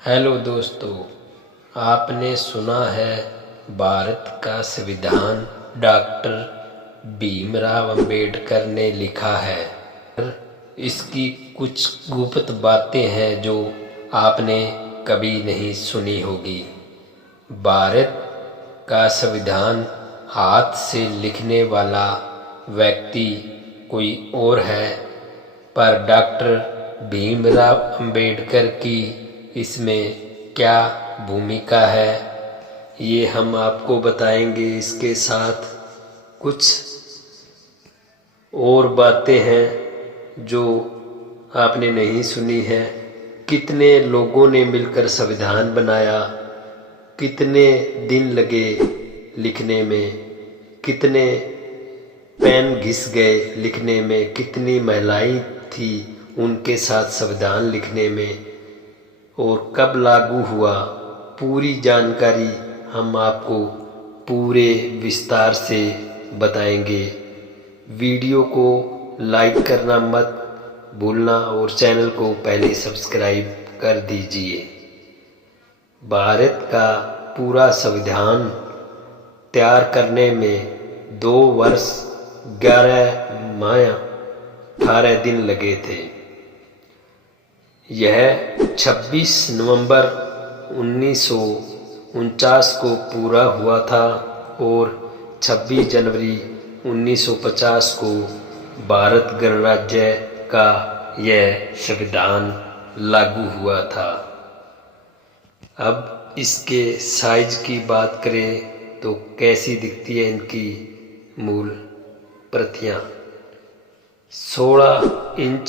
Hello दोस्तों, आपने सुना है भारत का संविधान डॉक्टर भीमराव अंबेडकर ने लिखा है। इसकी कुछ गुप्त बातें हैं जो आपने कभी नहीं सुनी होगी। भारत का संविधान हाथ से लिखने वाला व्यक्ति कोई और है, पर डॉक्टर भीमराव अंबेडकर की इसमें क्या भूमिका है, ये हम आपको बताएंगे। इसके साथ कुछ और बातें हैं जो आपने नहीं सुनी है। कितने लोगों ने मिलकर संविधान बनाया, कितने दिन लगे लिखने में, कितने पेन घिस गए लिखने में, कितनी महिलाएं थी उनके साथ संविधान लिखने में, और कब लागू हुआ, पूरी जानकारी हम आपको पूरे विस्तार से बताएंगे। वीडियो को लाइक करना मत भूलना और चैनल को पहले सब्सक्राइब कर दीजिए। भारत का पूरा संविधान तैयार करने में 2 वर्ष 11 माह 18 दिन लगे थे। यह 26 नवंबर 1949 को पूरा हुआ था और 26 जनवरी 1950 को भारत गणराज्य का यह संविधान लागू हुआ था। अब इसके साइज की बात करें तो कैसी दिखती है इनकी मूल प्रतियां। 16 इंच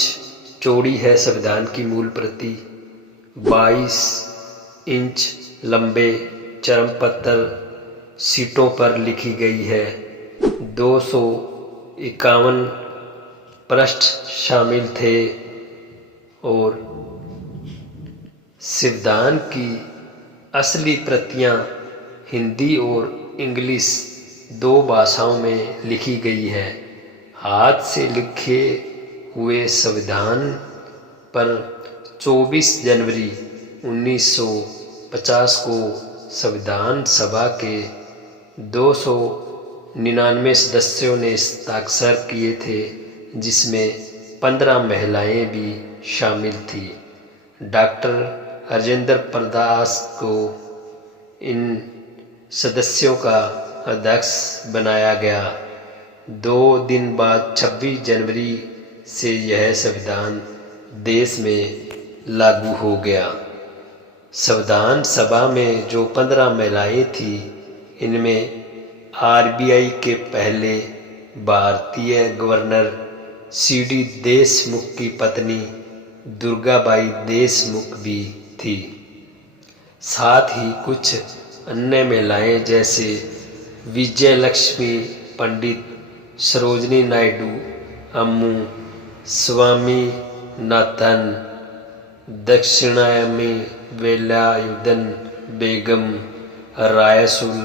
चौड़ी है संविधान की मूल प्रति। 22 इंच लंबे चर्मपत्र सीटों पर लिखी गई है। 251 पृष्ठ शामिल थे और संविधान की असली प्रतियां हिंदी और इंग्लिश 2 भाषाओं में लिखी गई है। हाथ से लिखे हुए संविधान पर 24 जनवरी 1950 को संविधान सभा के 299 सदस्यों ने हस्ताक्षर किए थे, जिसमें 15 महिलाएं भी शामिल थी। डॉक्टर राजेंद्र प्रसाद को इन सदस्यों का अध्यक्ष बनाया गया। 2 दिन बाद 26 जनवरी से यह संविधान देश में लागू हो गया। संविधान सभा में जो 15 महिलाएं थी, इनमें आरबीआई के पहले भारतीय गवर्नर सीडी देशमुख की पत्नी दुर्गाबाई देशमुख भी थी। साथ ही कुछ अन्य महिलाएं जैसे विजयलक्ष्मी पंडित, सरोजिनी नायडू, अम्मू स्वामीनाथन, दक्षिणायनी वेलायुधन बेगम, रायसूल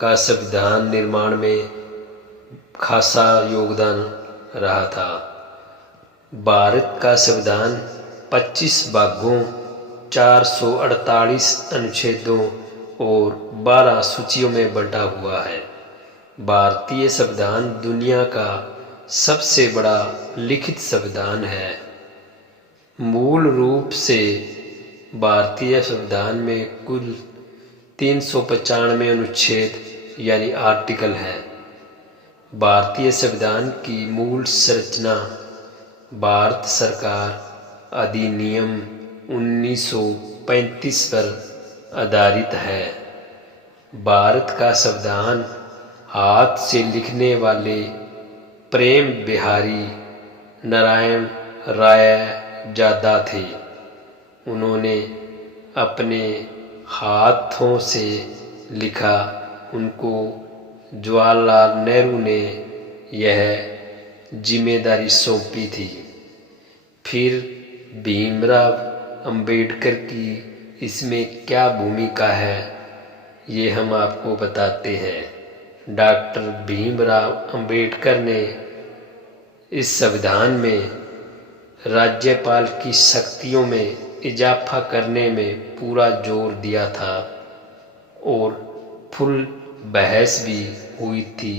का संविधान निर्माण में खासा योगदान रहा था। भारत का संविधान 25 भागों, 448 अनुच्छेदों और 12 सूचियों में बंटा हुआ है। भारतीय संविधान दुनिया का सबसे बड़ा लिखित संविधान है। मूल रूप से भारतीय संविधान में कुल 395 अनुच्छेद यानी आर्टिकल है। भारतीय संविधान की मूल संरचना भारत सरकार अधिनियम 1935 पर आधारित है। भारत का संविधान हाथ से लिखने वाले प्रेम बिहारी नारायण रायजादा थे। उन्होंने अपने हाथों से लिखा। उनको जवाहरलाल नेहरू ने यह जिम्मेदारी सौंपी थी। फिर भीमराव अंबेडकर की इसमें क्या भूमिका है, ये हम आपको बताते हैं। डॉक्टर भीमराव अंबेडकर ने इस संविधान में राज्यपाल की शक्तियों में इजाफा करने में पूरा जोर दिया था और फुल बहस भी हुई थी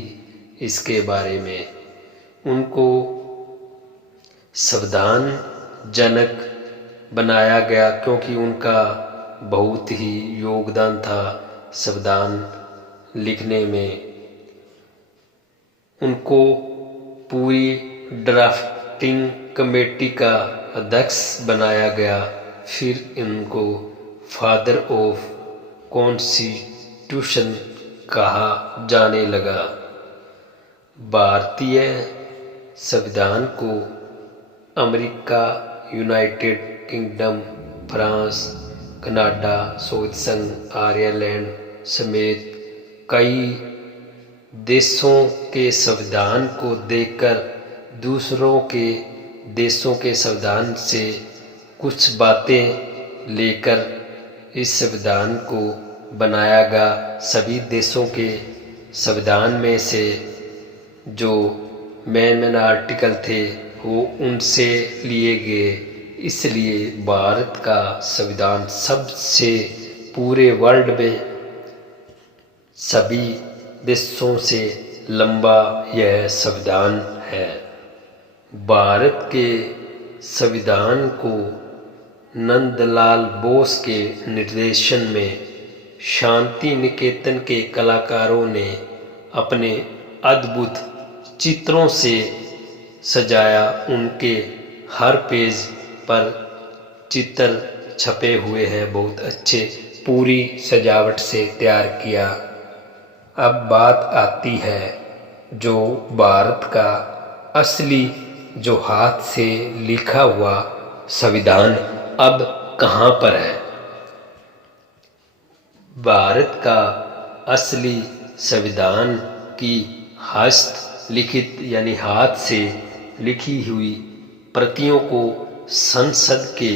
इसके बारे में। उनको संविधानजनक बनाया गया क्योंकि उनका बहुत ही योगदान था संविधान लिखने में। उनको पूरी ड्राफ्टिंग कमेटी का अध्यक्ष बनाया गया। फिर इनको फादर ऑफ कॉन्स्टिट्यूशन कहा जाने लगा। भारतीय संविधान को America, United kingdom, France, Canada, Soviet संघ, आयरलैंड समेत कई देशों के संविधान को देखकर दूसरों के देशों के संविधान से कुछ बातें लेकर इस संविधान को बनाया गया। सभी देशों के संविधान में से जो मेन आर्टिकल थे वो उनसे लिए गए। इसलिए भारत का संविधान सबसे पूरे वर्ल्ड में सभी देशों से लंबा यह संविधान है। भारत के संविधान को नंदलाल बोस के निर्देशन में शांति निकेतन के कलाकारों ने अपने अद्भुत चित्रों से सजाया। उनके हर पेज पर चित्र छपे हुए हैं, बहुत अच्छे पूरी सजावट से तैयार किया। अब बात आती है जो भारत का असली जो हाथ से लिखा हुआ संविधान अब कहाँ पर है। भारत का असली संविधान की हस्तलिखित यानी हाथ से लिखी हुई प्रतियों को संसद के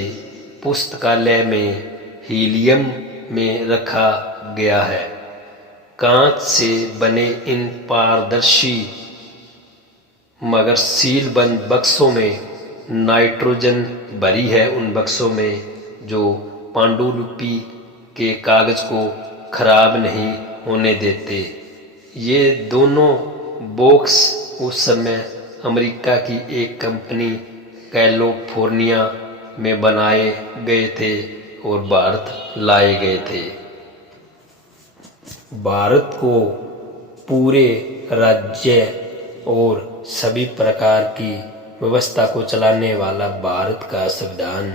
पुस्तकालय में हीलियम में रखा गया है। कांच से बने इन पारदर्शी मगर सीलबंद बक्सों में नाइट्रोजन भरी है। उन बक्सों में जो पांडुलिपि के कागज को खराब नहीं होने देते। ये दोनों बॉक्स उस समय अमेरिका की एक कंपनी कैलिफोर्निया में बनाए गए थे और भारत लाए गए थे। भारत को पूरे राज्य और सभी प्रकार की व्यवस्था को चलाने वाला भारत का संविधान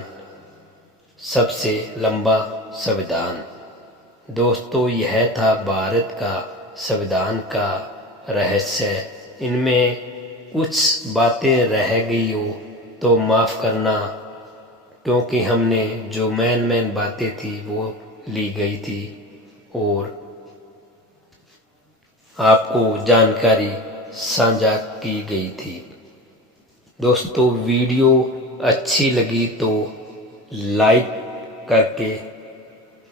सबसे लंबा संविधान। दोस्तों, यह था भारत का संविधान का रहस्य। इनमें कुछ बातें रह गई हो तो माफ़ करना, क्योंकि हमने जो मेन बातें थी वो ली गई थी और आपको जानकारी साझा की गई थी। दोस्तों, वीडियो अच्छी लगी तो लाइक करके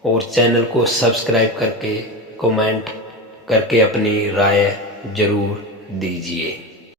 और चैनल को सब्सक्राइब करके कमेंट करके अपनी राय ज़रूर दीजिए।